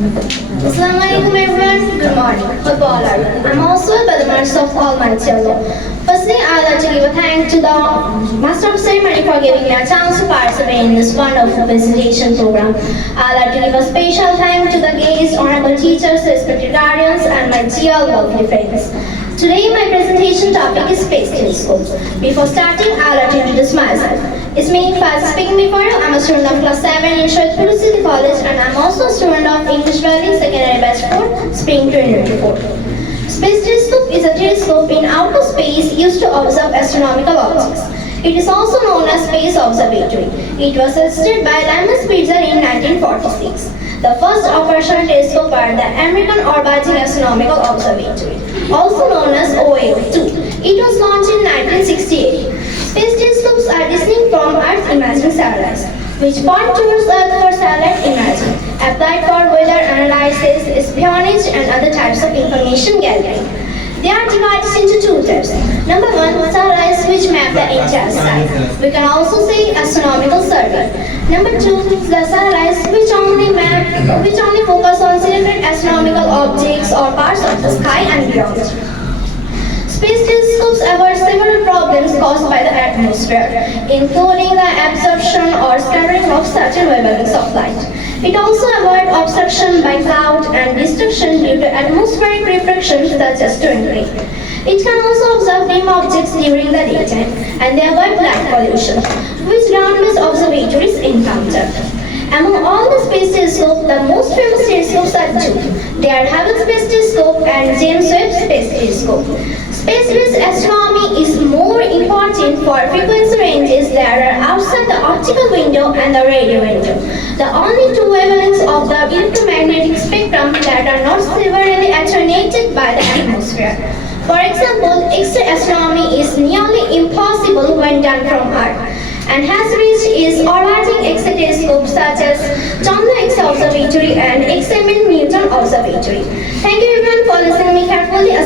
Assalamualaikum everyone, good morning. Hope all are well. I'm also by the mercy of Almighty Allah. Firstly, I'd like to give a thank to the Master of Ceremony for giving me a chance to participate in this wonderful presentation program. I'd like to give a special thank to the guests, honorable teachers, respected guardians, and my dear lovely friends. Today, my presentation topic is space telescopes. Before starting, I'd like to introduce myself. It's me, Faz, speaking before you. I'm a student of class 7 in Shahidpur City College, and I'm also a student of English Valley Secondary Batch 4, Spring 2024. Space telescope is a telescope in outer space used to observe astronomical objects. It is also known as Space Observatory. It was suggested by Lyman Spitzer in 1946. The first operational telescope were the American Orbiting Astronomical Observatory, also known as OAO-2. It was launched in 1968. Space telescopes are distinct from Earth imaging satellites, which point towards Earth for satellite imaging, applied for weather analysis, espionage, and other types of information gathering. They are divided into two types. Number one, satellites which map the entire sky. We can also say astronomical survey. Number two, the satellites which only focus on selected astronomical objects or parts of the sky and beyond. Space telescopes avoid several problems caused by the atmosphere, including the absorption or scattering of certain wavelengths of light. It also avoids obstruction by cloud and destruction due to atmospheric refraction such as twinkling. It can also observe dim objects during the daytime, and they avoid light pollution, which ground-based observatories encounter. Among all the space telescopes, the most famous telescopes are two. They are Hubble Space Telescope and James Webb Space Telescope. Space-based astronomy is more important for frequency ranges that are outside the optical window and the radio window, the only two wavelengths of the electromagnetic spectrum that are not severely attenuated by the atmosphere. For example, X-ray astronomy is nearly impossible when done from Earth, and has reached its orbiting X-ray telescopes such as Chandra X-ray Observatory and XMN Newton Observatory. Thank you everyone for listening me carefully.